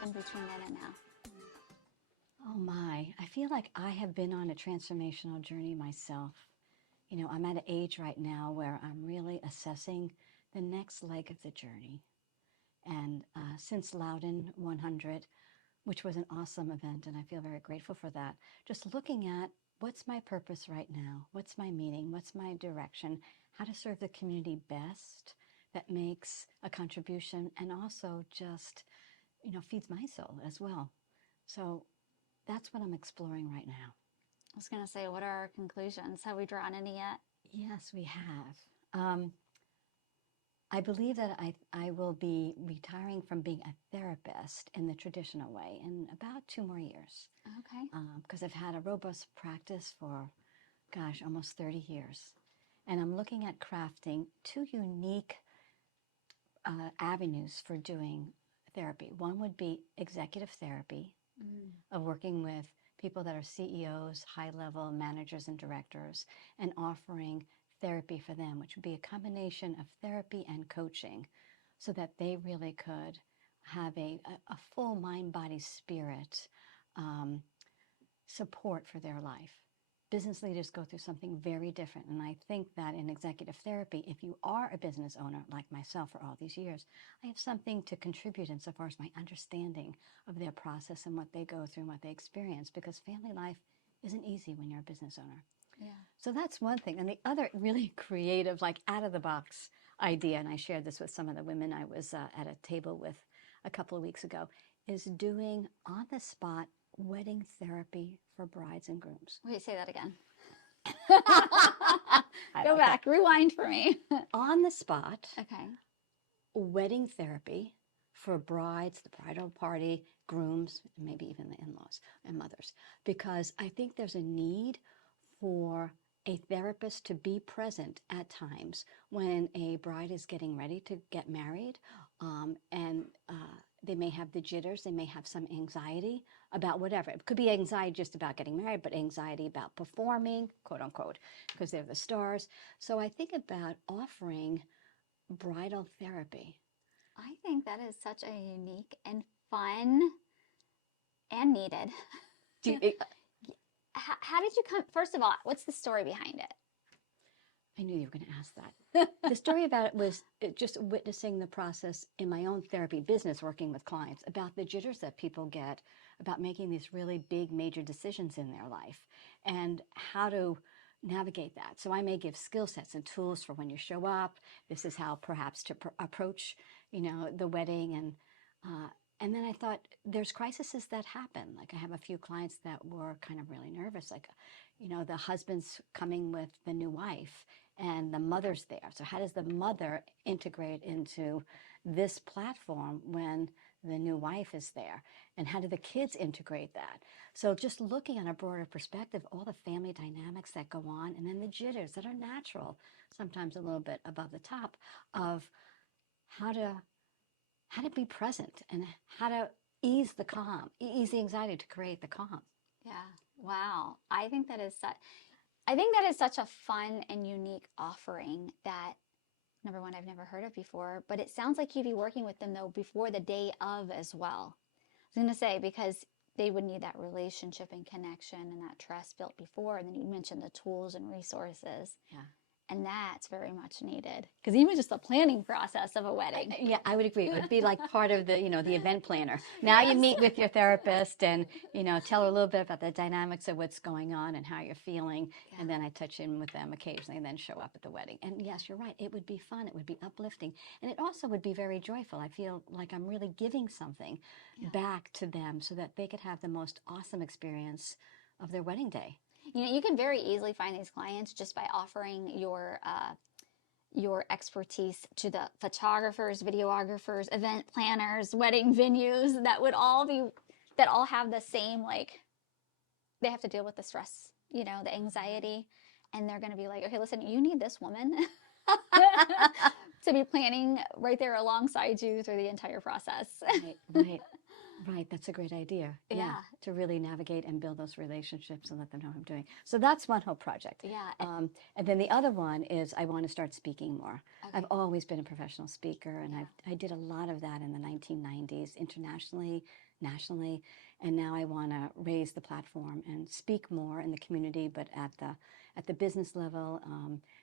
happened between then and now? Oh my, I feel like I have been on a transformational journey myself. You know, I'm at an age right now where I'm really assessing the next leg of the journey. And since Loudon 100, which was an awesome event, and I feel very grateful for that, just looking at what's my purpose right now? What's my meaning? What's my direction? How to serve the community best that makes a contribution and also just, feeds my soul as well. So that's what I'm exploring right now. I was going to say, what are our conclusions? Have we drawn any yet? Yes, we have. I believe that I will be retiring from being a therapist in the traditional way in about 2 more years. Okay. Because I've had a robust practice for, gosh, almost 30 years. And I'm looking at crafting 2 unique avenues for doing therapy. One would be executive therapy, of working with people that are CEOs, high-level managers and directors, and offering therapy for them, which would be a combination of therapy and coaching so that they really could have a full mind, body, spirit support for their life. Business leaders go through something very different. And I think that in executive therapy, if you are a business owner like myself for all these years, I have something to contribute insofar as my understanding of their process and what they go through and what they experience, because family life isn't easy when you're a business owner. Yeah. So that's one thing. And the other really creative, like out of the box idea, and I shared this with some of the women I was at a table with a couple of weeks ago, is doing on the spot wedding therapy for brides and grooms. Wait, say that again. Go back, rewind for me. On the spot, Okay. wedding therapy for brides, the bridal party, grooms, and maybe even the in-laws and mothers. Because I think there's a need for a therapist to be present at times when a bride is getting ready to get married, and they may have the jitters, they may have some anxiety about whatever. It could be anxiety just about getting married, but anxiety about performing, quote unquote, because they're the stars. So I think about offering bridal therapy. I think that is such a unique and fun and needed. How did you come? First of all, what's the story behind it? I knew you were going to ask that. The story about it was just witnessing the process in my own therapy business, working with clients, about the jitters that people get about making these really big, major decisions in their life and how to navigate that. So I may give skill sets and tools for when you show up. This is how perhaps to approach, the wedding. And then I thought, there's crises that happen. Like I have a few clients that were kind of really nervous, like, the husband's coming with the new wife and the mother's there. So how does the mother integrate into this platform when the new wife is there? And how do the kids integrate that? So just looking at a broader perspective, all the family dynamics that go on, and then the jitters that are natural, sometimes a little bit above the top, of how to be present and how to ease the calm, ease the anxiety to create the calm. Yeah. Wow. I think that is such a fun and unique offering that, number one, I've never heard of before, but it sounds like you'd be working with them though before the day of as well. I was going to say, because they would need that relationship and connection and that trust built before. And then you mentioned the tools and resources. Yeah. And that's very much needed. Because even just the planning process of a wedding. Yeah, I would agree. It would be like part of the, the event planner. Now you meet with your therapist and, tell her a little bit about the dynamics of what's going on and how you're feeling. Yeah. And then I touch in with them occasionally and then show up at the wedding. And yes, you're right. It would be fun. It would be uplifting. And it also would be very joyful. I feel like I'm really giving something back to them so that they could have the most awesome experience of their wedding day. You can very easily find these clients just by offering your expertise to the photographers, videographers, event planners, wedding venues that all have the same, like, they have to deal with the stress, the anxiety, and they're going to be like, okay, listen, you need this woman to be planning right there alongside you through the entire process. Right. That's a great idea. Yeah. To really navigate and build those relationships and let them know what I'm doing. So that's one whole project. Yeah. And then the other one is I want to start speaking more. Okay. I've always been a professional speaker, and I did a lot of that in the 1990s internationally, nationally. And now I want to raise the platform and speak more in the community, but at the business level,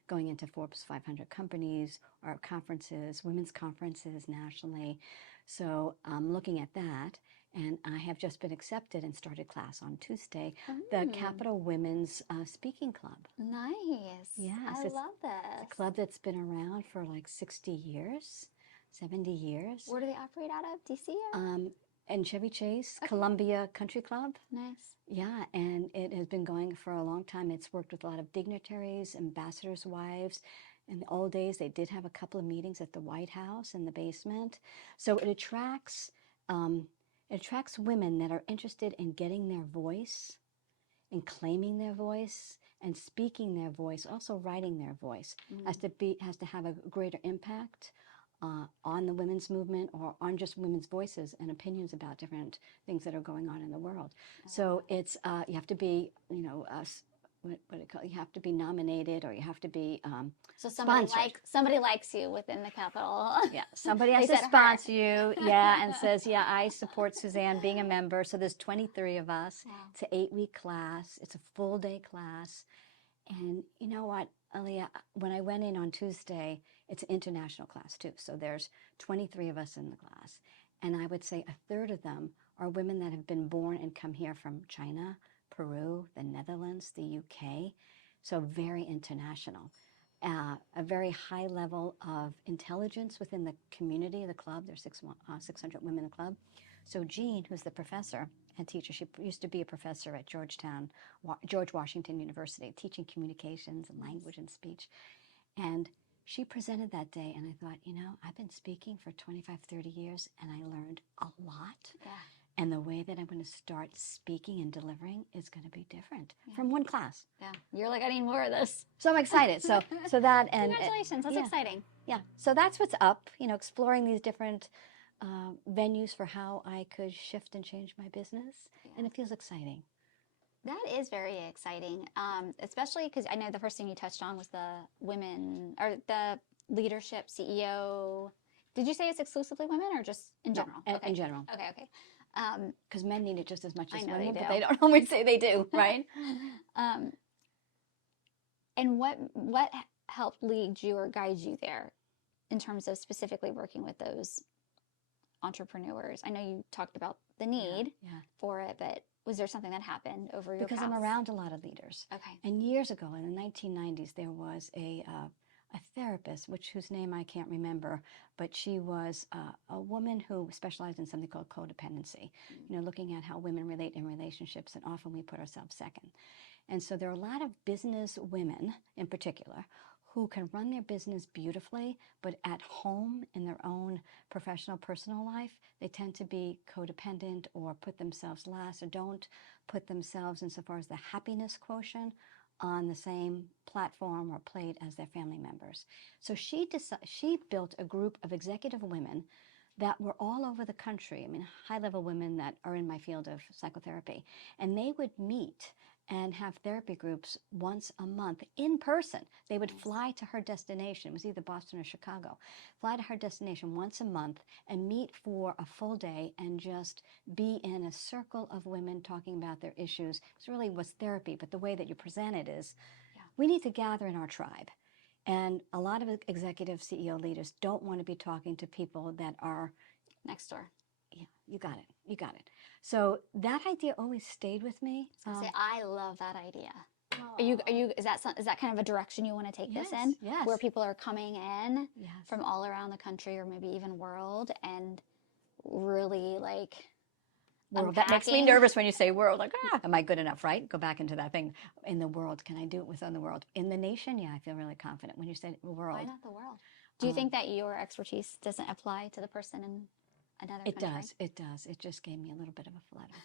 going into Forbes 500 companies, or conferences, women's conferences nationally. So I'm looking at that. And I have just been accepted and started class on Tuesday, the Capital Women's Speaking Club. Nice. Yes, I love it's this. a club that's been around for like 60 years, 70 years. Where do they operate out of? DC? And Chevy Chase, Columbia Country Club. Nice. Yeah, and it has been going for a long time. It's worked with a lot of dignitaries, ambassadors' wives. In the old days, they did have a couple of meetings at the White House in the basement. So it attracts women that are interested in getting their voice, and claiming their voice, and speaking their voice, also writing their voice. Has to have a greater impact on the women's movement, or on just women's voices and opinions about different things that are going on in the world. So it's you have to be, what do you call it? You have to be nominated, or you have to be so somebody sponsored. Somebody likes you within the Capitol. Yeah, somebody has to sponsor you. Yeah, and says, yeah, I support Suzanne being a member. So there's 23 of us. Wow. It's an 8-week class. It's a full day class. And you know what, Aaliyah, when I went in on Tuesday, it's an international class too. So there's 23 of us in the class. And I would say a third of them are women that have been born and come here from China, Peru, the Netherlands, the UK. So very international. A very high level of intelligence within the community of the club. There's 600 women in the club. So Jean, who's the professor and teacher, she used to be a professor at George Washington University, teaching communications and language and speech. And she presented that day, and I thought, I've been speaking for 25, 30 years, and I learned a lot. Yeah. And the way that I'm going to start speaking and delivering is going to be different from one class. Yeah, you're like, I need more of this. So I'm excited. So that, and congratulations, that's exciting. Yeah, so that's what's up. Exploring these different venues for how I could shift and change my business, and it feels exciting. That is very exciting, especially because I know the first thing you touched on was the women, or the leadership, CEO. Did you say it's exclusively women, or just in general? No, in general. Okay. Because men need it just as much as women, they but they don't always say they do, right? And what helped lead you or guide you there in terms of specifically working with those entrepreneurs? I know you talked about the need for it, but was there something that happened over your Because past? I'm around a lot of leaders. Okay. And years ago, in the 1990s, there was a therapist, whose name I can't remember, but she was a woman who specialized in something called codependency, looking at how women relate in relationships, and often we put ourselves second. And so there are a lot of business women in particular who can run their business beautifully, but at home in their own professional, personal life, they tend to be codependent, or put themselves last, or don't put themselves, insofar as the happiness quotient, on the same platform or plate as their family members. So she built a group of executive women that were all over the country. High-level women that are in my field of psychotherapy. And they would meet and have therapy groups once a month in person. They would fly to her destination. It was either Boston or Chicago. Fly to her destination once a month and meet for a full day and just be in a circle of women talking about their issues. It really was therapy, but the way that you present it is, we need to gather in our tribe. And a lot of executive CEO leaders don't want to be talking to people that are next door. Yeah, you got it. So that idea always stayed with me. I love that idea. Are you? Is that kind of a direction you want to take this in? Yes. Where people are coming in from all around the country, or maybe even world, and really like world. That makes me nervous when you say world. Like, am I good enough? Right? Go back into that thing. In the world, can I do it within the world? In the nation, I feel really confident when you said world. Why not the world? Do you think that your expertise doesn't apply to the person in another country? It does. It just gave me a little bit of a flutter.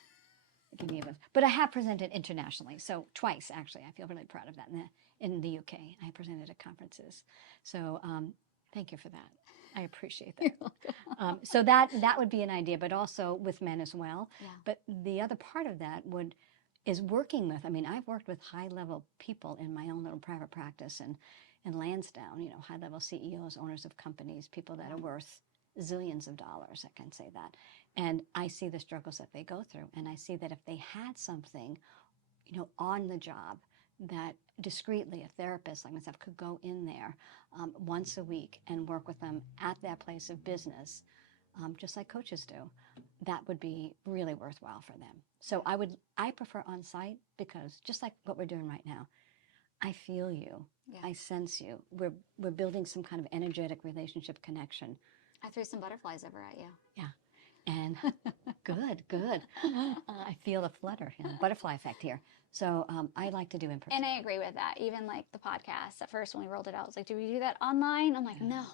But I have presented internationally, so twice actually. I feel really proud of that. In the UK, I presented at conferences. So thank you for that. I appreciate that. So that would be an idea, but also with men as well. Yeah. But the other part of that is working with. I've worked with high-level people in my own little private practice and in Lansdowne. High-level CEOs, owners of companies, people that are worth zillions of dollars. I can say that. And I see the struggles that they go through. And I see that if they had something, on the job, that discreetly a therapist like myself could go in there once a week and work with them at that place of business, just like coaches do, that would be really worthwhile for them. So I prefer on site because just like what we're doing right now, I feel you. Yeah. I sense you. We're building some kind of energetic relationship connection. I threw some butterflies over at you. Yeah. And good. I feel the flutter, butterfly effect here. So I like to do in person. And I agree with that. Even like the podcast, at first when we rolled it out, I was like, do we do that online? I'm like, no,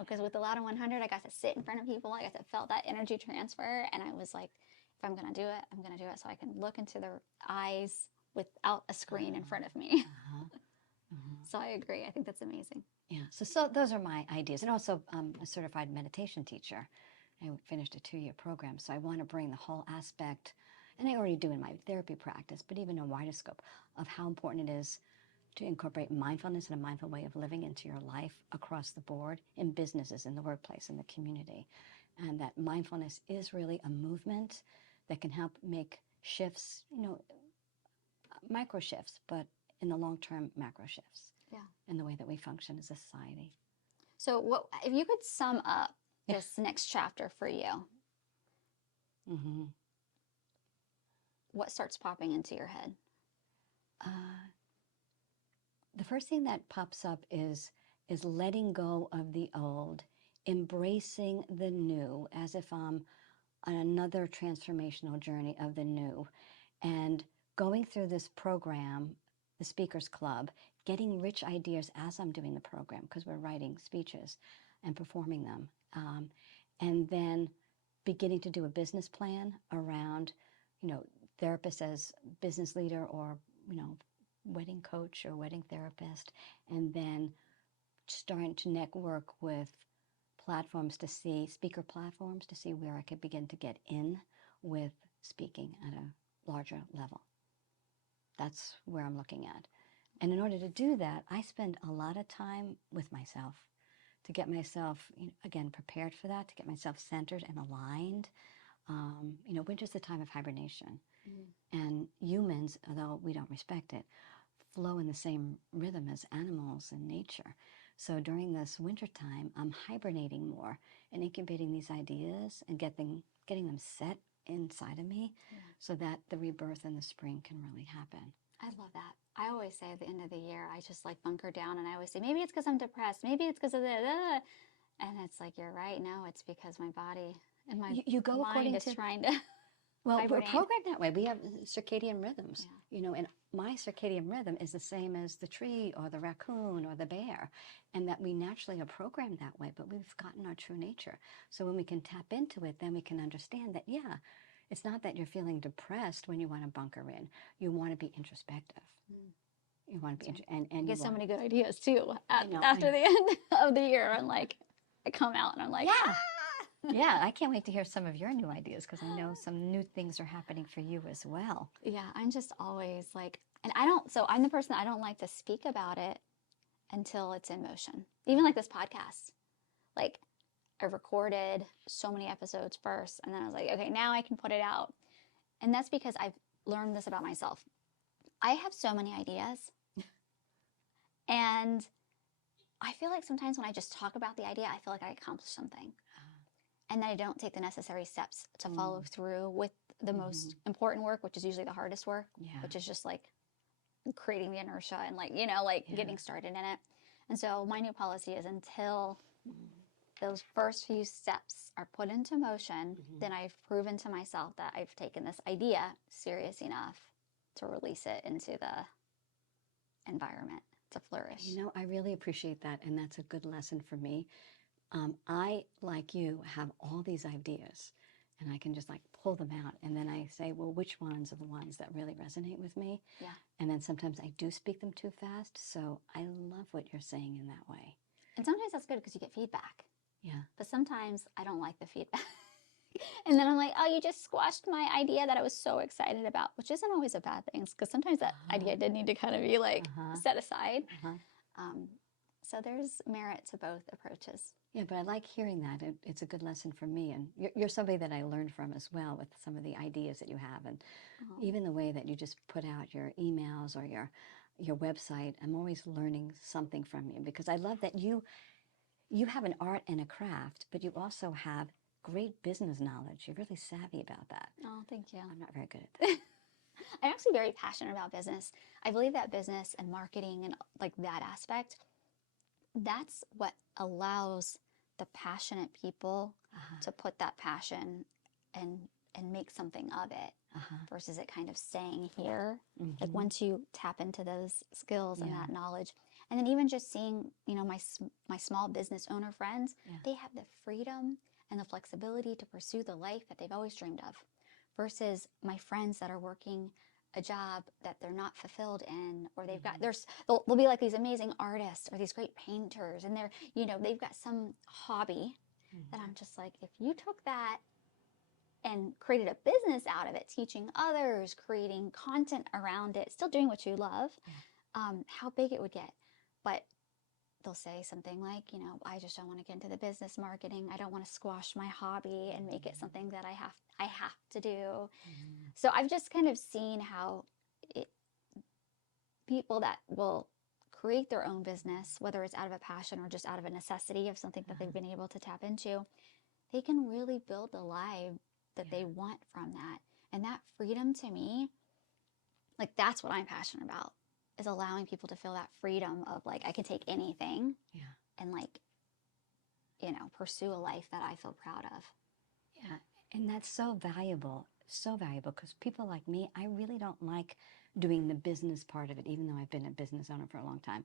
because with the Louder 100, I got to sit in front of people. I got to felt that energy transfer. And I was like, if I'm going to do it, I'm going to do it so I can look into their eyes without a screen in front of me. So I agree. I think that's amazing. Yeah. So those are my ideas. And also a certified meditation teacher. I finished a 2-year program. So I want to bring the whole aspect, and I already do in my therapy practice, but even a wider scope of how important it is to incorporate mindfulness and a mindful way of living into your life across the board, in businesses, in the workplace, in the community. And that mindfulness is really a movement that can help make shifts, micro shifts, but in the long term, macro shifts. Yeah. In the way that we function as a society. So what if you could sum up this next chapter for you? What starts popping into your head? The first thing that pops up is letting go of the old, embracing the new, as if I'm on another transformational journey of the new, and going through this program, the Speakers Club, getting rich ideas as I'm doing the program, because we're writing speeches and performing them, and then beginning to do a business plan around, therapist as business leader, or, wedding coach or wedding therapist, and then starting to network with speaker platforms to see where I could begin to get in with speaking at a larger level. That's where I'm looking at. And in order to do that, I spend a lot of time with myself to get myself, again, prepared for that, to get myself centered and aligned. Winter's the time of hibernation. And humans, although we don't respect it, flow in the same rhythm as animals in nature. So during this winter time, I'm hibernating more and incubating these ideas and getting them set inside of me so that the rebirth in the spring can really happen. I love that. I always say at the end of the year, I just like bunker down, and I always say, maybe it's because I'm depressed. Maybe it's because of the, and it's like, you're right. No, it's because my body and my you go mind according is to, trying to well, hibernate. We're programmed that way. We have circadian rhythms, and my circadian rhythm is the same as the tree or the raccoon or the bear, and that we naturally are programmed that way, but we've forgotten our true nature. So when we can tap into it, then we can understand that, it's not that you're feeling depressed when you want to bunker in. You want to be introspective. You want to be, and get so many good ideas too. After the end of the year, I'm like, I come out and I'm like, yeah, I can't wait to hear some of your new ideas, because I know some new things are happening for you as well. Yeah, I'm just always like, and I'm the person, I don't like to speak about it until it's in motion. Even like this podcast. Like, I recorded so many episodes first, and then I was like, okay, now I can put it out. And that's because I've learned this about myself. I have so many ideas, and I feel like sometimes when I just talk about the idea, I feel like I accomplished something. And then I don't take the necessary steps to follow through with the most important work, which is usually the hardest work, which is just like creating the inertia and getting started in it. And so my new policy is, until those first few steps are put into motion, then I've proven to myself that I've taken this idea serious enough to release it into the environment to flourish. I really appreciate that, and that's a good lesson for me. I, like you, have all these ideas, and I can just pull them out, and then I say, well, which ones are the ones that really resonate with me? Yeah. And then sometimes I do speak them too fast, so I love what you're saying in that way. And sometimes that's good because you get feedback. Yeah. But sometimes I don't like the feedback. And then I'm like, oh, you just squashed my idea that I was so excited about, which isn't always a bad thing, because sometimes that idea did need to kind of be set aside. So there's merit to both approaches. Yeah, but I like hearing that. It's a good lesson for me. And you're somebody that I learned from as well with some of the ideas that you have. And even the way that you just put out your emails or your website, I'm always learning something from you because I love that you have an art and a craft, but you also have great business knowledge. You're really savvy about that. Oh, thank you. I'm not very good at that. I'm actually very passionate about business. I believe that business and marketing and like that aspect, that's what allows the passionate people to put that passion and make something of it versus it kind of staying here. Like once you tap into those skills and that knowledge, and then even just seeing, you know, my small business owner friends, they have the freedom and the flexibility to pursue the life that they've always dreamed of versus my friends that are working a job that they're not fulfilled in, or they've got they'll be like these amazing artists or these great painters, and they're, you know, they've got some hobby that I'm just like, if you took that and created a business out of it, teaching others, creating content around it, still doing what you love, how big it would get. But they'll say something like, you know, I just don't want to get into the business marketing. I don't want to squash my hobby and make it something that I have to do. So I've just kind of seen how people that will create their own business, whether it's out of a passion or just out of a necessity of something that they've been able to tap into, they can really build the life that they want from that. And that freedom to me, like that's what I'm passionate about, is allowing people to feel that freedom of like, I can take anything and like, you know, pursue a life that I feel proud of. Yeah. And that's so valuable because people like me, I really don't like doing the business part of it, even though I've been a business owner for a long time.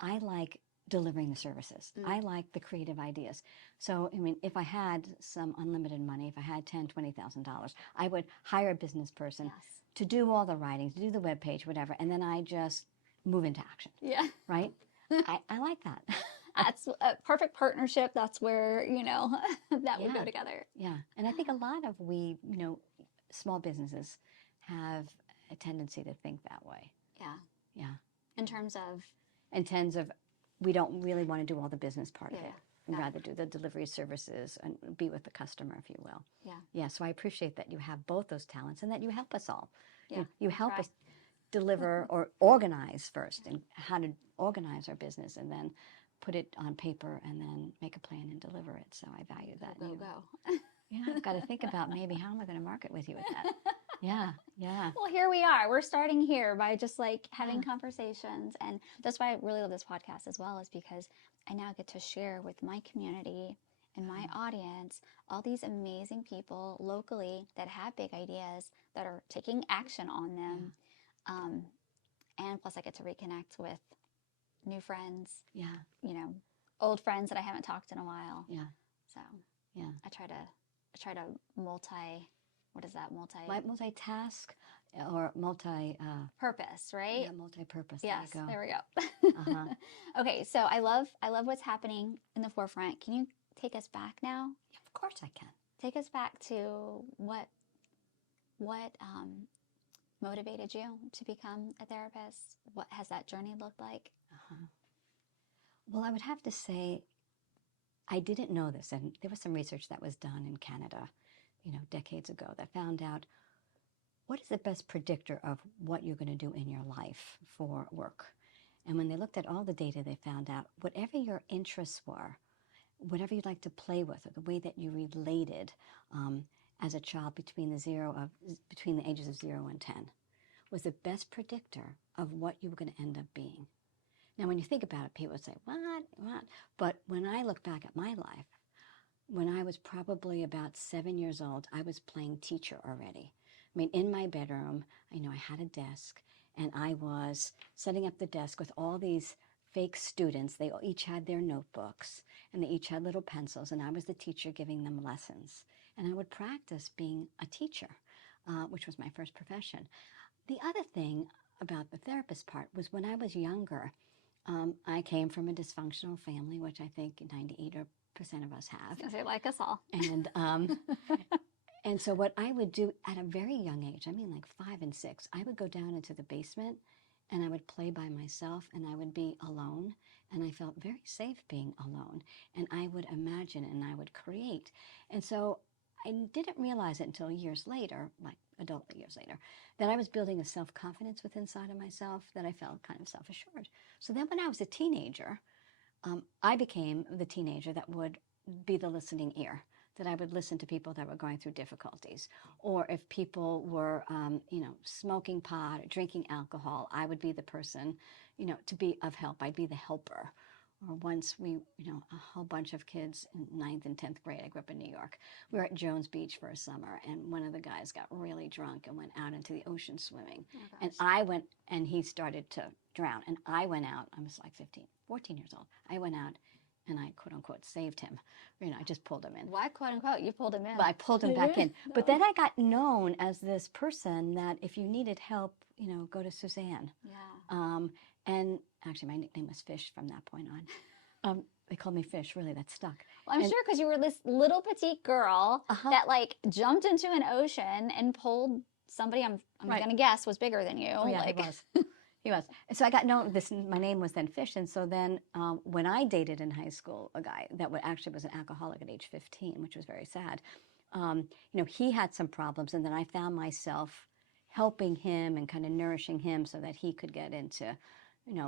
I like delivering the services. I like the creative ideas. So, I mean, if I had some unlimited money, if I had $10,000, $20,000, I would hire a business person to do all the writing, to do the webpage, whatever, and then I just move into action. Yeah. Right? I like that. That's a perfect partnership. That's where, you know, that would go together. Yeah. And I think a lot of small businesses have a tendency to think that way. Yeah. Yeah. In terms of? In terms of, we don't really want to do all the business part of it. We'd Yeah. rather do the delivery services and be with the customer, if you will. Yeah. Yeah. So I appreciate that you have both those talents and that you help us all. Yeah. You help us deliver or organize first, and how to organize our business, and then put it on paper and then make a plan and deliver it. So I value that. Go. Yeah, I've got to think about maybe how am I going to market with you with that. Yeah. Well, here we are. We're starting here by just like having conversations. And that's why I really love this podcast as well, is because I now get to share with my community and my audience all these amazing people locally that have big ideas, that are taking action on them. And plus I get to reconnect with new friends. Yeah. You know, old friends that I haven't talked in a while. Yeah. So I try to multitask or purpose, right? Yeah, multi-purpose. Yes, there you go. There we go. Okay, so I love what's happening in the forefront. Can you take us back now? Of course I can. Take us back to what motivated you to become a therapist? What has that journey looked like? Well, I would have to say I didn't know this, and there was some research that was done in Canada, decades ago, that found out what is the best predictor of what you're going to do in your life for work. And when they looked at all the data, they found out whatever your interests were, whatever you'd like to play with, or the way that you related as a child between the ages of 0 and 10, was the best predictor of what you were going to end up being. Now, when you think about it, people would say, what? But when I look back at my life, when I was probably about 7 years old, I was playing teacher already. I mean, in my bedroom, I had a desk, and I was setting up the desk with all these fake students. They each had their notebooks, and they each had little pencils, and I was the teacher giving them lessons. And I would practice being a teacher, which was my first profession. The other thing about the therapist part was when I was younger, I came from a dysfunctional family, which I think 98% of us have. They like us all. And so what I would do at a very young age, I mean like 5 and 6, I would go down into the basement and I would play by myself, and I would be alone, and I felt very safe being alone. And I would imagine and I would create. And so I didn't realize it until years later, like adult years later, that I was building a self-confidence within inside of myself that I felt kind of self-assured. So then when I was a teenager, I became the teenager that would be the listening ear, that I would listen to people that were going through difficulties. Or if people were, smoking pot, drinking alcohol, I would be the person, to be of help. I'd be the helper. Or once a whole bunch of kids in 9th and 10th grade, I grew up in New York, we were at Jones Beach for a summer, and one of the guys got really drunk and went out into the ocean swimming. Oh, And gosh. I went, and he started to drown. And I went out, I was like 14 years old. I went out and I, quote unquote, saved him. I just pulled him in. Why, quote unquote, you pulled him in? But I pulled him back in. But then I got known as this person that if you needed help, go to Suzanne. Yeah. And actually, my nickname was Fish from that point on. They called me Fish. Really, that stuck. Well, I'm sure because you were this little petite girl that like jumped into an ocean and pulled somebody. I'm Right. gonna guess was bigger than you. Oh yeah, like, he was. He was. And so I got known. My name was then Fish. And so then when I dated in high school a guy that actually was an alcoholic at age 15, which was very sad. He had some problems, and then I found myself helping him and kind of nourishing him so that he could get into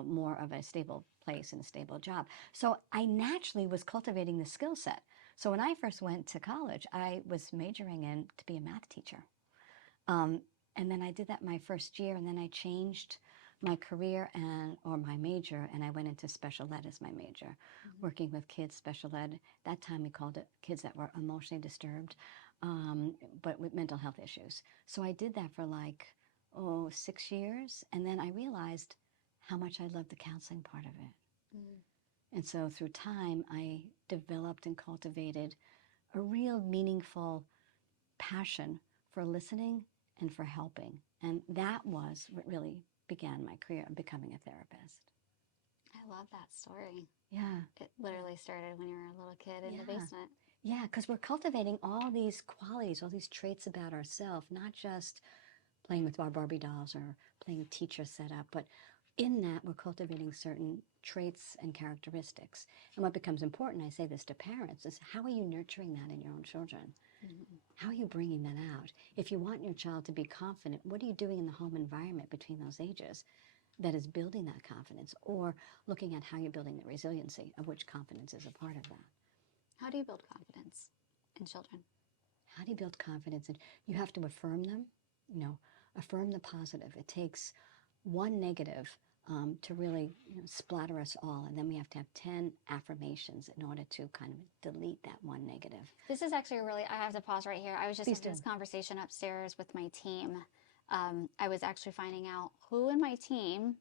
more of a stable place and a stable job. So I naturally was cultivating the skill set. So when I first went to college, I was majoring in to be a math teacher. And then I did that my first year, and then I changed my career or my major, and I went into special ed as my major, working with kids, special ed. That time we called it kids that were emotionally disturbed, but with mental health issues. So I did that for 6 years, and then I realized how much I loved the counseling part of it. And so through time, I developed and cultivated a real meaningful passion for listening and for helping. And that was what really began my career of becoming a therapist. I love that story. Yeah. It literally started when you were a little kid in the basement. Yeah, because we're cultivating all these qualities, all these traits about ourselves, not just playing with our Barbie dolls or playing teacher setup, but in that we're cultivating certain traits and characteristics. And what becomes important, I say this to parents, is how are you nurturing that in your own children? How are you bringing that out? If you want your child to be confident, what are you doing in the home environment between those ages that is building that confidence, or looking at how you're building the resiliency, of which confidence is a part of that? How do you build confidence in children? How do you build confidence? And you have to affirm them, affirm the positive. It takes one negative to really splatter us all. And then we have to have 10 affirmations in order to kind of delete that one negative. This is actually I have to pause right here. I was just having this conversation upstairs with my team. I was actually finding out who in my team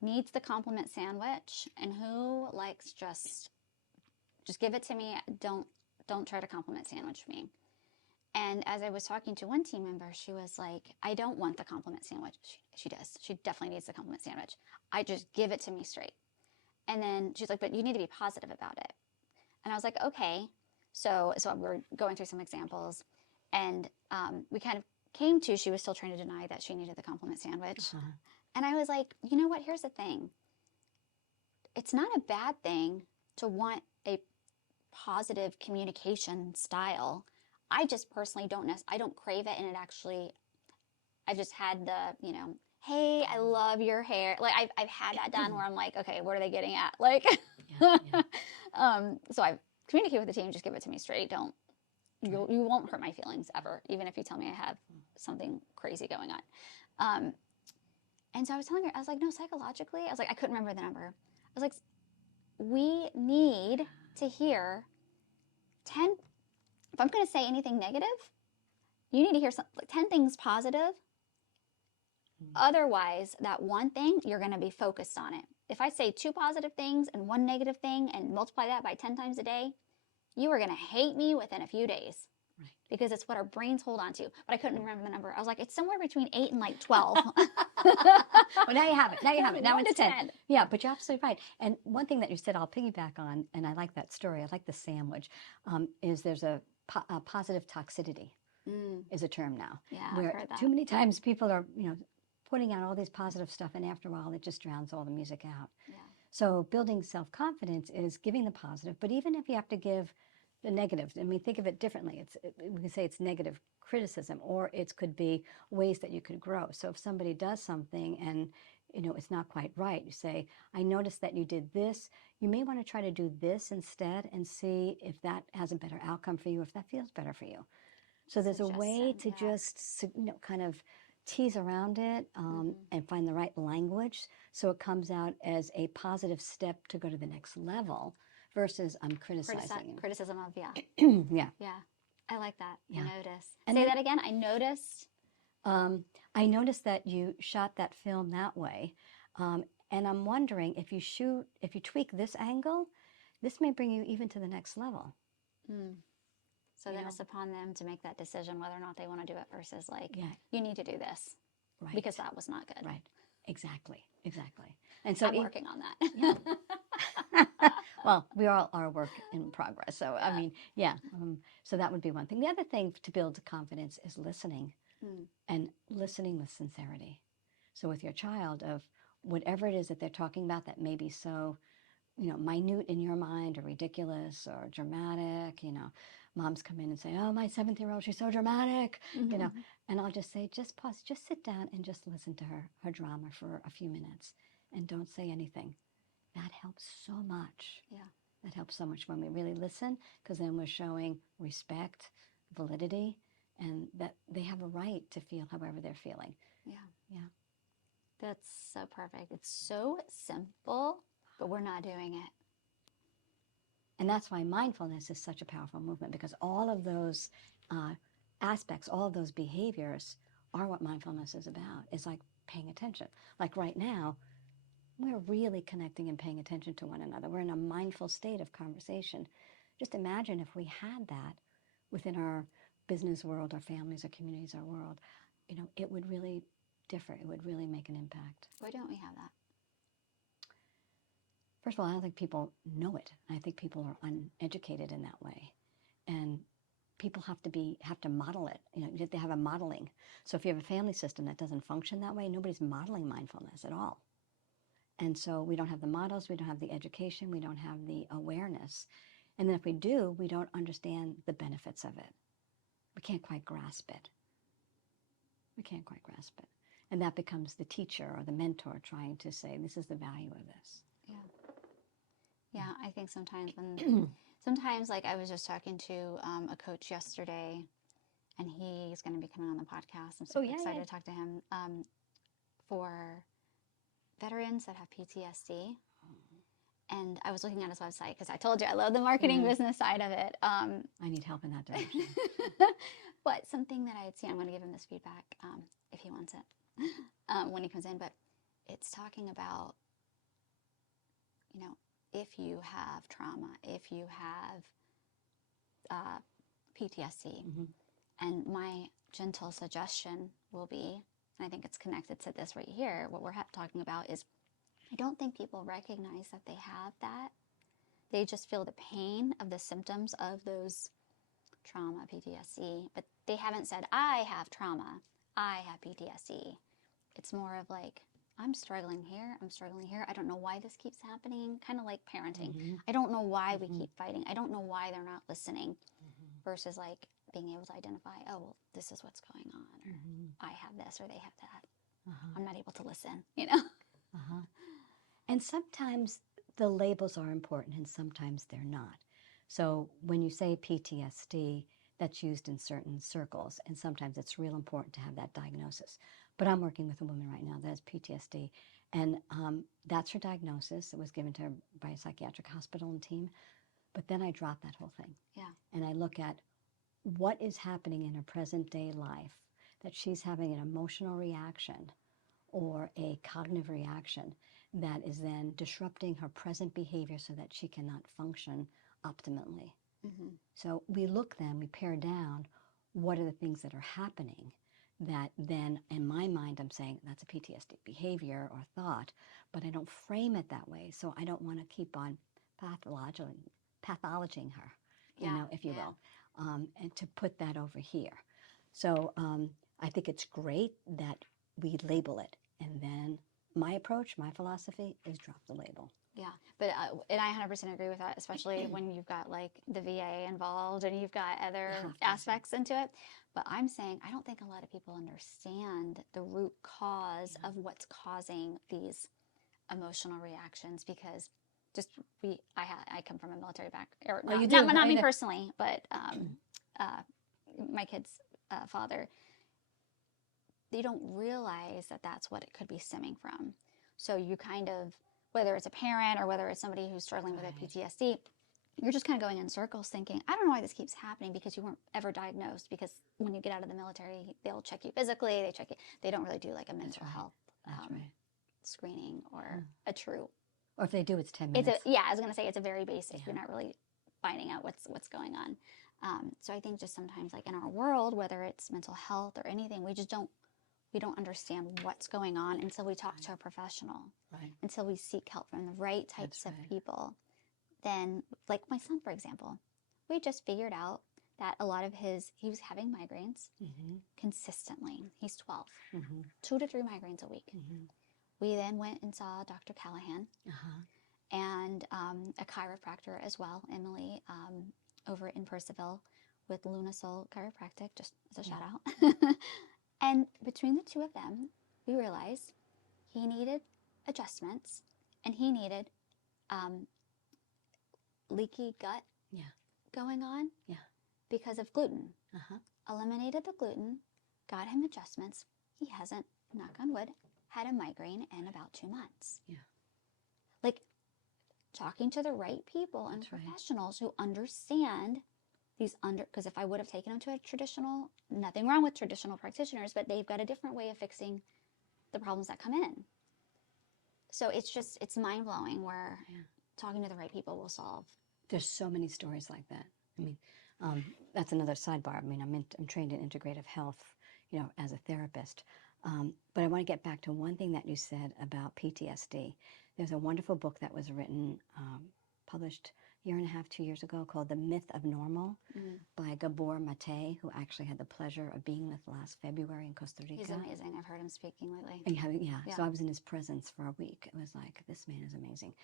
needs the compliment sandwich and who likes just give it to me. Don't try to compliment sandwich me. And as I was talking to one team member, she was like, I don't want the compliment sandwich. She does. She definitely needs the compliment sandwich. I just give it to me straight. And then she's like, but you need to be positive about it. And I was like, okay. So we're going through some examples. And we kind of came to, she was still trying to deny that she needed the compliment sandwich. And I was like, you know what? Here's the thing. It's not a bad thing to want a positive communication style. I just personally I don't crave it, and it actually, I've just had the, hey, I love your hair. Like I've had that done where I'm like, okay, what are they getting at? Like, so I communicate with the team, just give it to me straight. You won't hurt my feelings ever, even if you tell me I have something crazy going on. And so I was telling her, I was like, no, psychologically, I was like, I couldn't remember the number. I was like, we need to hear 10, if I'm going to say anything negative, you need to hear 10 things positive. Otherwise, that one thing, you're going to be focused on it. If I say 2 positive things and 1 negative thing and multiply that by 10 times a day, you are going to hate me within a few days. Right. Because it's what our brains hold on to. But I couldn't remember the number. I was like, it's somewhere between 8 and 12. Well, now you have it. Now it's 10. Yeah, but you're absolutely right. And one thing that you said, I'll piggyback on, and I like that story. I like the sandwich. Is there's a positive toxicity is a term now. Yeah, where I've heard that. Too many times people are, putting out all these positive stuff, and after a while, it just drowns all the music out. Yeah. So building self-confidence is giving the positive, but even if you have to give the negative, I mean, think of it differently. We can say it's negative criticism, or it could be ways that you could grow. So if somebody does something and it's not quite right, you say, I noticed that you did this. You may want to try to do this instead and see if that has a better outcome for you, if that feels better for you. So there's a way Suggestion, to yeah. just kind of tease around it and find the right language so it comes out as a positive step to go to the next level versus I'm criticizing Criticism of, yeah. you. Yeah. Yeah. I like that. Yeah. I notice. And Say then, that again. I noticed. I noticed that you shot that film that way. And I'm wondering if you tweak this angle, this may bring you even to the next level. So then it's upon them to make that decision whether or not they want to do it versus like, Yeah. you need to do this Right. because that was not good. Right. Exactly. And so I'm working on that. Yeah. Well, we all are work in progress. So, I mean, yeah. So that would be one thing. The other thing to build confidence is listening and listening with sincerity. So with your child, of whatever it is that they're talking about that may be so, minute in your mind or ridiculous or dramatic, moms come in and say, oh, my 7th-year-old, she's so dramatic, and I'll just say, just pause, just sit down and just listen to her drama for a few minutes and don't say anything. That helps so much. Yeah. That helps so much when we really listen, because then we're showing respect, validity, and that they have a right to feel however they're feeling. Yeah. Yeah. That's so perfect. It's so simple, but we're not doing it. And that's why mindfulness is such a powerful movement, because all of those aspects, all of those behaviors are what mindfulness is about. It's like paying attention. Like right now, we're really connecting and paying attention to one another. We're in a mindful state of conversation. Just imagine if we had that within our business world, our families, our communities, our world, it would really differ. It would really make an impact. Why don't we have that? First of all, I don't think people know it. I think people are uneducated in that way. And people have to model it. They have a modeling. So if you have a family system that doesn't function that way, nobody's modeling mindfulness at all. And so we don't have the models, we don't have the education, we don't have the awareness. And then if we do, we don't understand the benefits of it. We can't quite grasp it. And that becomes the teacher or the mentor trying to say, this is the value of this. Yeah, I think sometimes like I was just talking to a coach yesterday, and he's going to be coming on the podcast. I'm super excited to talk to him for veterans that have PTSD. And I was looking at his website because I told you I love the marketing business side of it. I need help in that direction. But something that I had seen, I'm going to give him this feedback if he wants it when he comes in. But it's talking about, if you have trauma, if you have PTSD, and my gentle suggestion will be, and I think it's connected to this right here, what we're talking about is, I don't think people recognize that they have that. They just feel the pain of the symptoms of those trauma, PTSD, but they haven't said, I have trauma, I have PTSD. It's more of like, I'm struggling here, I don't know why this keeps happening, kind of like parenting. I don't know why we keep fighting. I don't know why they're not listening, versus like being able to identify, oh, well, this is what's going on, or I have this, or they have that. I'm not able to listen, And sometimes the labels are important and sometimes they're not. So when you say PTSD, that's used in certain circles, and sometimes it's real important to have that diagnosis. But I'm working with a woman right now that has PTSD, and that's her diagnosis. It was given to her by a psychiatric hospital and team. But then I drop that whole thing. Yeah. And I look at what is happening in her present day life, that she's having an emotional reaction or a cognitive reaction that is then disrupting her present behavior so that she cannot function optimally. So we look then, we pare down, what are the things that are happening that then, in my mind, I'm saying that's a PTSD behavior or thought, but I don't frame it that way. So I don't want to keep on pathologizing her, if you will, and to put that over here. So I think it's great that we label it. And then my approach, my philosophy is drop the label. Yeah, but and I 100% agree with that, especially when you've got like the VA involved and you've got You other have to. aspects into it. But I'm saying I don't think a lot of people understand the root cause Yeah. of what's causing these emotional reactions because just I come from a military back or Oh, you not do? not I me know. personally, but uh, my kid's father. They don't realize that that's what it could be stemming from. So you kind of, whether it's a parent or whether it's somebody who's struggling with a Right. PTSD, you're just kind of going in circles thinking, I don't know why this keeps happening because you weren't ever diagnosed. Because when you get out of the military, they'll check you physically, they check you, they don't really do like a That's mental right. health That's right. screening or Mm. a true. Or if they do, it's 10 It's a, minutes. yeah, I was going to say it's a very basic, Yeah. you're not really finding out what's going on. So I think just sometimes like in our world, whether it's mental health or anything, we don't understand what's going on until we talk Right. to a professional, Right. until we seek help from the right types That's of right. people. Then, like my son, for example, we just figured out that a lot of he was having migraines Mm-hmm. consistently. He's 12, Mm-hmm. 2 to 3 migraines a week. Mm-hmm. We then went and saw Dr. Callahan Uh-huh. and a chiropractor as well, Emily, over in Percival with Lunasol Chiropractic, just as a Yeah. shout out. And between the two of them, we realized he needed adjustments and he needed um, leaky gut Yeah. going on Yeah. because of gluten. Uh-huh. Eliminated the gluten, got him adjustments. He hasn't, knock on wood, had a migraine in about 2 months. Yeah. Like talking to the right people and That's right. professionals who understand these because if I would have taken him to a traditional, nothing wrong with traditional practitioners, but they've got a different way of fixing the problems that come in. So it's mind blowing where Yeah. talking to the right people will solve. There's so many stories like that. I mean, that's another sidebar. I mean, I'm trained in integrative health, as a therapist. But I want to get back to one thing that you said about PTSD. There's a wonderful book that was written, published a year and a half, 2 years ago, called The Myth of Normal by Gabor Mate, who actually had the pleasure of being with last February in Costa Rica. He's amazing. I've heard him speaking lately. Yeah. So I was in his presence for a week. It was like, this man is amazing.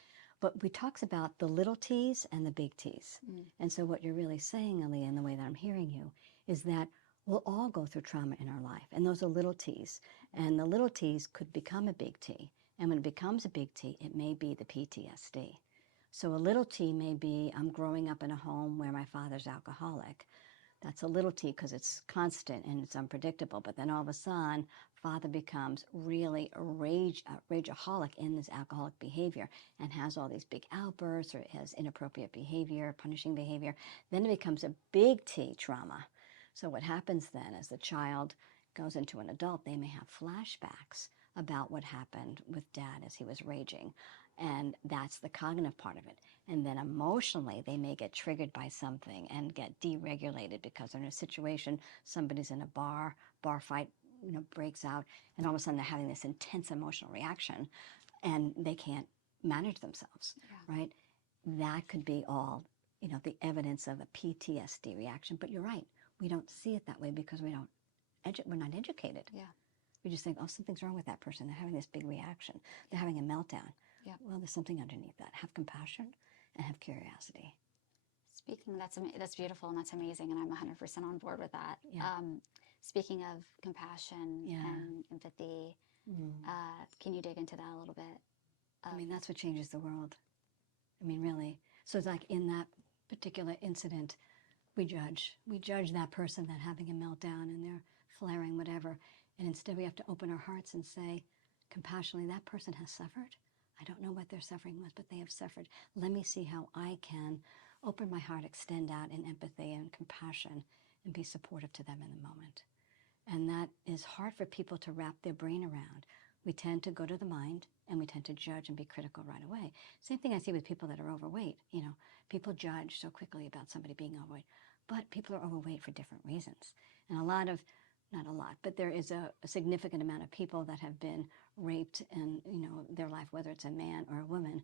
But we talks about the little T's and the big T's. And so what you're really saying, Aaliyah, in the way that I'm hearing you, is that we'll all go through trauma in our life. And those are little T's. And the little T's could become a big T. And when it becomes a big T, it may be the PTSD. So a little T may be, I'm growing up in a home where my father's alcoholic. That's a little T because it's constant and it's unpredictable. But then all of a sudden, father becomes really a rageaholic in this alcoholic behavior and has all these big outbursts or has inappropriate behavior, punishing behavior. Then it becomes a big T trauma. So what happens then as the child goes into an adult, they may have flashbacks about what happened with dad as he was raging. And that's the cognitive part of it. And then emotionally, they may get triggered by something and get deregulated because they're in a situation, somebody's in a bar fight, breaks out, and all of a sudden they're having this intense emotional reaction and they can't manage themselves, right? That could be all, the evidence of a PTSD reaction. But you're right, we don't see it that way because we're not educated. Yeah. We just think, oh, something's wrong with that person. They're having this big reaction. They're having a meltdown. Yeah. Well, there's something underneath that. Have compassion and have curiosity. Speaking, that's beautiful and that's amazing, and I'm 100% on board with that. Yeah. Speaking of compassion and empathy, can you dig into that a little bit? I mean, that's what changes the world. I mean, really. So it's like in that particular incident, we judge that person that having a meltdown and they're flaring whatever. And instead we have to open our hearts and say, compassionately, that person has suffered. I don't know what their suffering was, but they have suffered. Let me see how I can open my heart, extend out in empathy and compassion and be supportive to them in the moment. And that is hard for people to wrap their brain around. We tend to go to the mind and we tend to judge and be critical right away. Same thing I see with people that are overweight. People judge so quickly about somebody being overweight, but people are overweight for different reasons. And not a lot, but there is a significant amount of people that have been raped in their life, whether it's a man or a woman,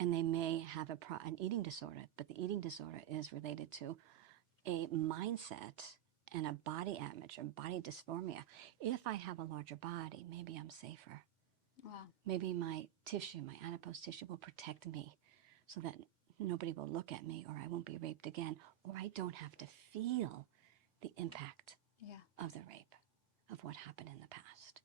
and they may have an eating disorder, but the eating disorder is related to a mindset and a body image or body dysphoria. If I have a larger body, maybe I'm safer. Wow. Maybe my tissue, my adipose tissue will protect me so that nobody will look at me or I won't be raped again, or I don't have to feel the impact Yeah. of the rape, of what happened in the past.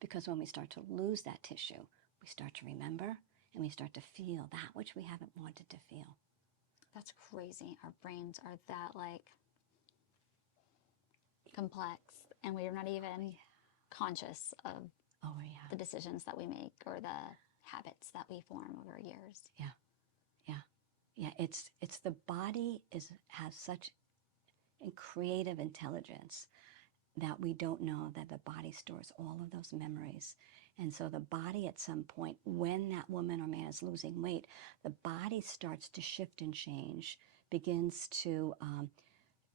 Because when we start to lose that tissue, we start to remember and we start to feel that which we haven't wanted to feel. That's crazy. Our brains are that like complex, and we are not even conscious of Oh, yeah. the decisions that we make or the habits that we form over years. Yeah. Yeah. Yeah. It's the body has such a creative intelligence that we don't know that the body stores all of those memories. And so the body at some point, when that woman or man is losing weight, the body starts to shift and change, begins to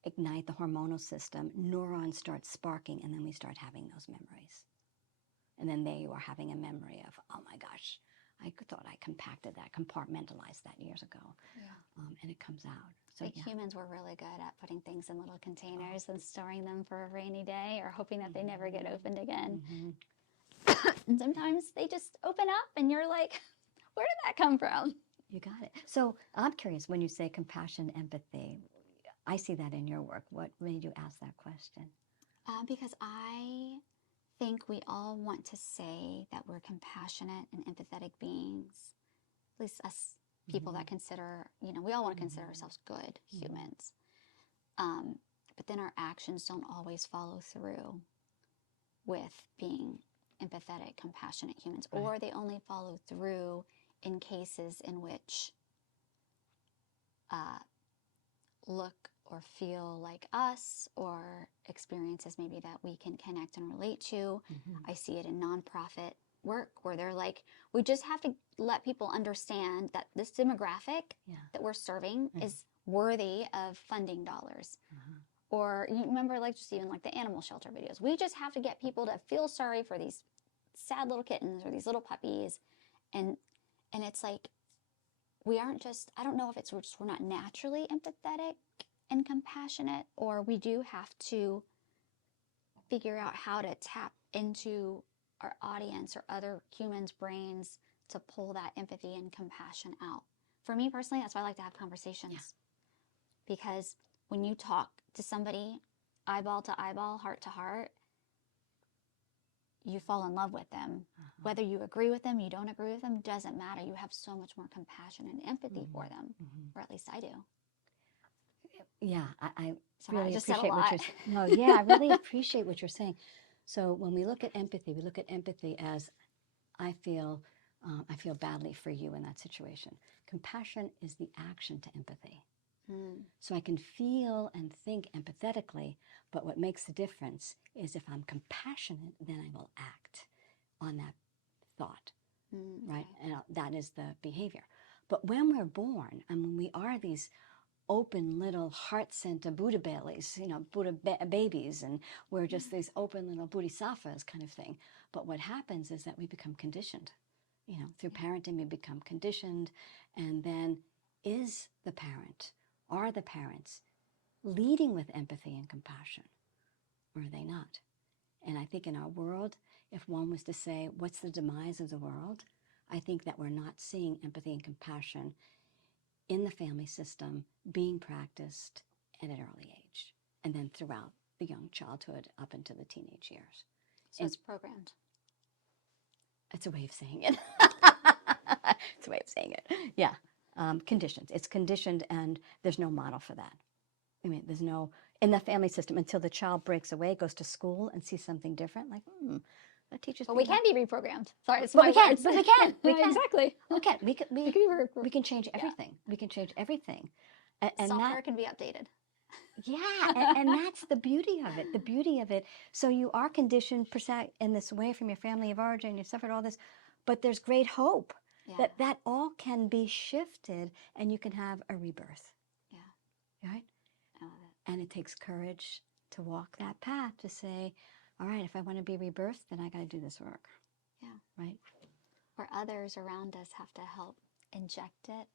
ignite the hormonal system, neurons start sparking, and then we start having those memories. And then there you are having a memory of, oh my gosh, I thought I compacted that, compartmentalized that years ago. Yeah. And it comes out. So Like humans were really good at putting things in little containers and storing them for a rainy day or hoping that they never get opened again. And sometimes they just open up and you're like, where did that come from? You got it. So I'm curious, when you say compassion, empathy, I see that in your work. What made you ask that question? Because I think we all want to say that we're compassionate and empathetic beings, at least us people that consider, we all want to consider ourselves good humans. But then our actions don't always follow through with being empathetic, compassionate humans, Right. or they only follow through in cases in which look or feel like us, or experiences maybe that we can connect and relate to. I see it in nonprofit work where they're like, we just have to let people understand that this demographic that we're serving is worthy of funding dollars. Or you remember, like, just even like the animal shelter videos, we just have to get people to feel sorry for these sad little kittens or these little puppies. And it's like, we aren't just, I don't know if it's we're not naturally empathetic and compassionate, or we do have to figure out how to tap into our audience or other humans' brains to pull that empathy and compassion out. For me personally, that's why I like to have conversations. Because when you talk to somebody eyeball to eyeball, heart to heart, you fall in love with them. Whether you agree with them, you don't agree with them, doesn't matter. You have so much more compassion and empathy for them, or at least I do. Yeah, I Sorry, really I just said a appreciate what lot. you're saying. No, yeah, I really appreciate what you're saying. So when we look at empathy, we look at empathy as I feel badly for you in that situation. Compassion is the action to empathy. So I can feel and think empathetically, but what makes the difference is if I'm compassionate, then I will act on that thought, right? And that is the behavior. But when we're born and when we are these open little heart center Buddha bellies, Buddha babies, and we're just these open little bodhisattvas kind of thing. But what happens is that we become conditioned. Through parenting, we become conditioned, and then are the parents leading with empathy and compassion, or are they not? And I think in our world, if one was to say, what's the demise of the world? I think that we're not seeing empathy and compassion in the family system being practiced at an early age, and then throughout the young childhood up into the teenage years. So it's programmed. It's a way of saying it. It's a way of saying it. Yeah. Conditioned. It's conditioned, and there's no model for that. I mean, there's no, in the family system, until the child breaks away, goes to school and sees something different, like, that teaches But me we can be reprogrammed. Sorry, it's but my we can, words. but we can. Exactly. Okay, we can change everything. We can change everything. And Software that can be updated. Yeah, and that's the beauty of it. The beauty of it. So you are conditioned per se in this way from your family of origin. You suffered all this, but there's great hope that all can be shifted, and you can have a rebirth. Yeah, Right. I love it. And it takes courage to walk that path to say, all right, if I want to be rebirthed, then I got to do this work. Yeah. Right. Or others around us have to help inject it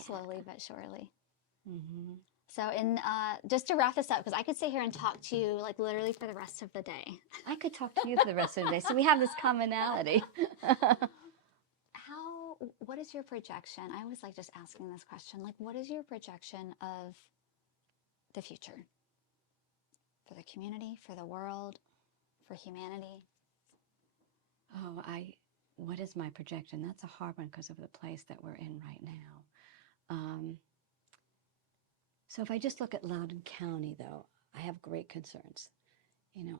slowly but surely. So, just to wrap this up, because I could sit here and talk to you like literally for the rest of the day. I could talk to you for the rest of the day. So we have this commonality. What is your projection? I always like just asking this question. Like, what is your projection of the future for the community, for the world, for humanity? Oh, what is my projection? That's a hard one because of the place that we're in right now. So if I just look at Loudoun County, though, I have great concerns.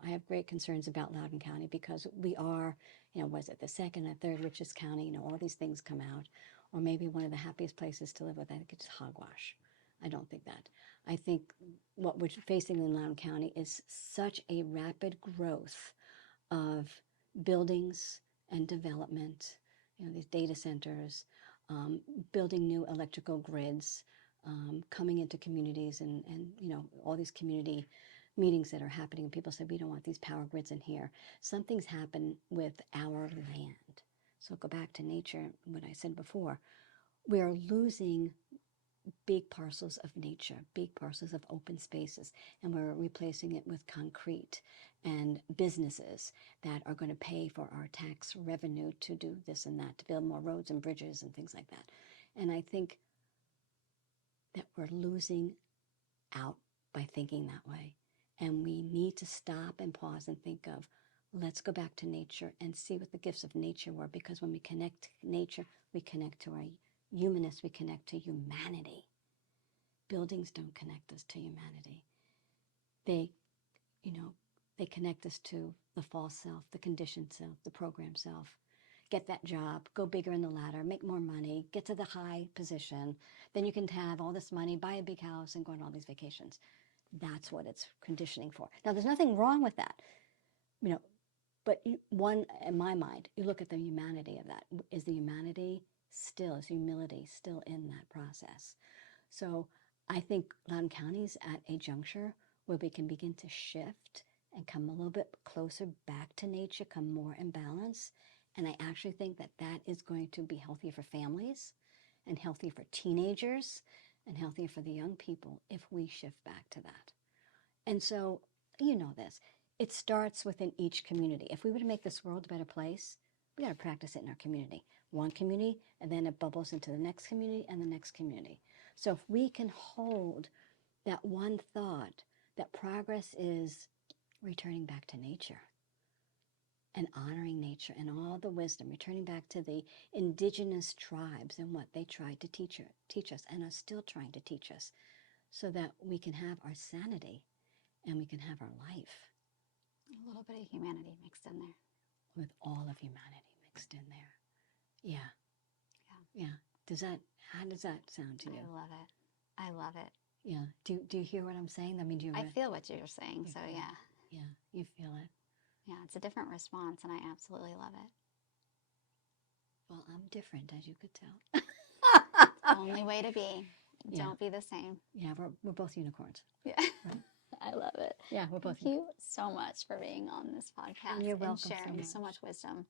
I have great concerns about Loudoun County because we are, was it the second or third richest county? All these things come out. Or maybe one of the happiest places to live with. I think it's hogwash. I don't think that. I think what we're facing in Loudoun County is such a rapid growth of buildings and development, these data centers, building new electrical grids, coming into communities and all these community meetings that are happening. And people say, we don't want these power grids in here. Something's happened with our land. So go back to nature, what I said before. We are losing big parcels of nature, big parcels of open spaces, and we're replacing it with concrete and businesses that are going to pay for our tax revenue to do this and that, to build more roads and bridges and things like that. And I think that we're losing out by thinking that way. And we need to stop and pause and think of, let's go back to nature and see what the gifts of nature were, because when we connect to nature, we connect to our humanness, we connect to humanity. Buildings don't connect us to humanity. They connect us to the false self, the conditioned self, the programmed self. Get that job, go bigger in the ladder, make more money, get to the high position. Then you can have all this money, buy a big house, and go on all these vacations. That's what it's conditioning for. Now, there's nothing wrong with that, but in my mind, you look at the humanity of that. Is the humility still in that process? So I think Loudoun County's at a juncture where we can begin to shift and come a little bit closer back to nature, come more in balance. And I actually think that that is going to be healthier for families and healthier for teenagers and healthier for the young people if we shift back to that. And so, this, it starts within each community. If we were to make this world a better place, we got to practice it in our community. One community, and then it bubbles into the next community and the next community. So if we can hold that one thought, that progress is returning back to nature and honoring nature and all the wisdom, returning back to the indigenous tribes and what they tried to teach us and are still trying to teach us, so that we can have our sanity and we can have our life. A little bit of humanity mixed in there. With all of humanity mixed in there. Yeah. How does that sound to you? I love it. Yeah. Do you hear what I'm saying? I mean, I feel what you're saying, so yeah. Yeah, you feel it. Yeah, it's a different response, and I absolutely love it. Well, I'm different, as you could tell. Only way to be. Yeah. Don't be the same. Yeah, we're both unicorns. Yeah. Right? I love it. Yeah, we're both. Thank you so much for being on this podcast and you're welcome and sharing so much wisdom.